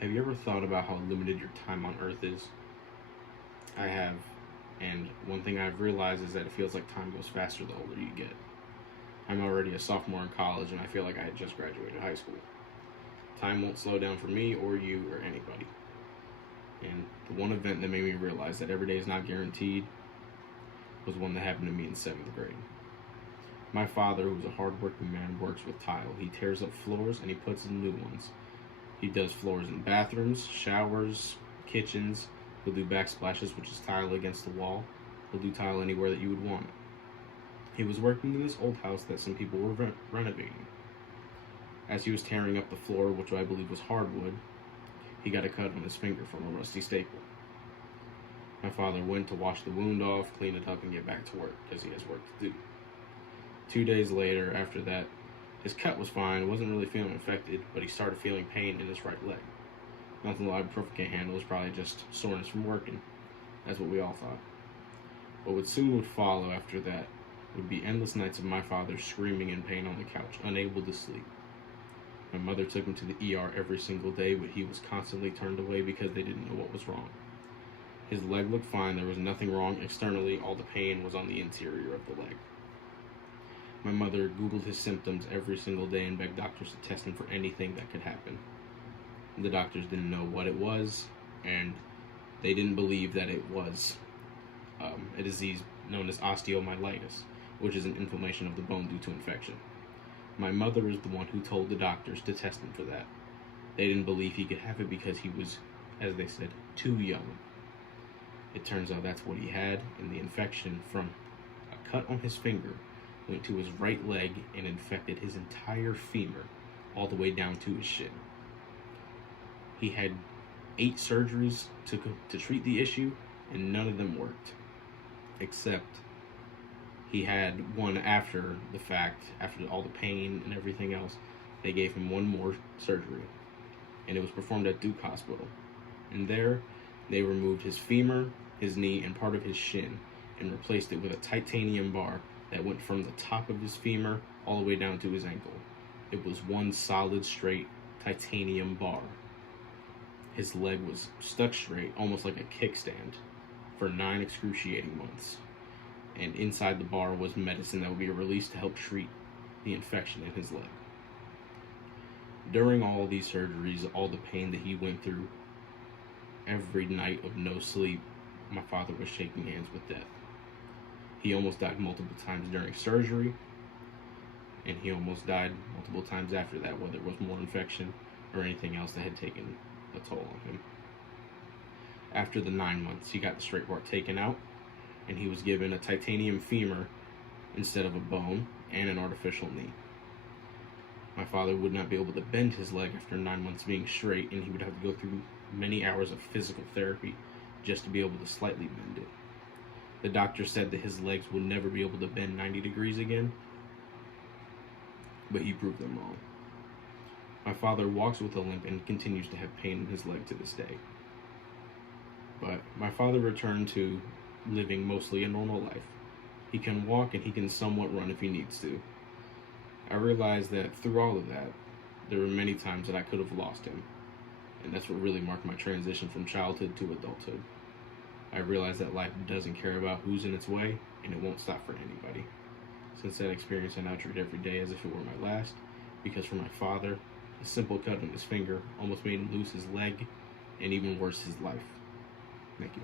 Have you ever thought about how limited your time on Earth is? I have, and one thing I've realized is that it feels like time goes faster the older you get. I'm already a sophomore in college, and I feel like I had just graduated high school. Time won't slow down for me or you or anybody. And the one event that made me realize that every day is not guaranteed was one that happened to me in 7th grade. My father, who's a hardworking man, works with tile. He tears up floors and he puts in new ones. He does floors in bathrooms, showers, kitchens. He'll do backsplashes, which is tile against the wall. He'll do tile anywhere that you would want it. He was working in this old house that some people were renovating. As he was tearing up the floor, which I believe was hardwood, he got a cut on his finger from a rusty staple. My father went to wash the wound off, clean it up, and get back to work, because he has work to do. 2 days later, after that, his cut was fine, wasn't really feeling infected, but he started feeling pain in his right leg. Nothing the ibuprofen can handle, was probably just soreness from working. That's what we all thought. What would soon follow after that would be endless nights of my father screaming in pain on the couch, unable to sleep. My mother took him to the ER every single day, but he was constantly turned away because they didn't know what was wrong. His leg looked fine, there was nothing wrong externally, all the pain was on the interior of the leg. My mother Googled his symptoms every single day and begged doctors to test him for anything that could happen. The doctors didn't know what it was, and they didn't believe that it was a disease known as osteomyelitis, which is an inflammation of the bone due to infection. My mother is the one who told the doctors to test him for that. They didn't believe he could have it because he was, as they said, too young. It turns out that's what he had, and the infection from a cut on his finger went to his right leg and infected his entire femur, all the way down to his shin. He had 8 surgeries to treat the issue, and none of them worked. Except he had one after the fact, after all the pain and everything else. They gave him one more surgery, and it was performed at Duke Hospital. And there, they removed his femur, his knee, and part of his shin, and replaced it with a titanium bar that went from the top of his femur all the way down to his ankle. It was one solid, straight titanium bar. His leg was stuck straight, almost like a kickstand, for 9 excruciating months. And inside the bar was medicine that would be released to help treat the infection in his leg. During all these surgeries, all the pain that he went through, every night of no sleep, my father was shaking hands with death. He almost died multiple times during surgery, and he almost died multiple times after that, whether it was more infection or anything else that had taken a toll on him. After the 9 months, he got the straight bar taken out, and he was given a titanium femur instead of a bone and an artificial knee. My father would not be able to bend his leg after 9 months being straight, and he would have to go through many hours of physical therapy just to be able to slightly bend it. The doctor said that his legs would never be able to bend 90 degrees again, but he proved them wrong. My father walks with a limp and continues to have pain in his leg to this day. But my father returned to living mostly a normal life. He can walk and he can somewhat run if he needs to. I realized that through all of that, there were many times that I could have lost him, and that's what really marked my transition from childhood to adulthood. I realized that life doesn't care about who's in its way, and it won't stop for anybody. Since that experience, I now treat every day as if it were my last, because for my father, a simple cut on his finger almost made him lose his leg, and even worse, his life. Thank you.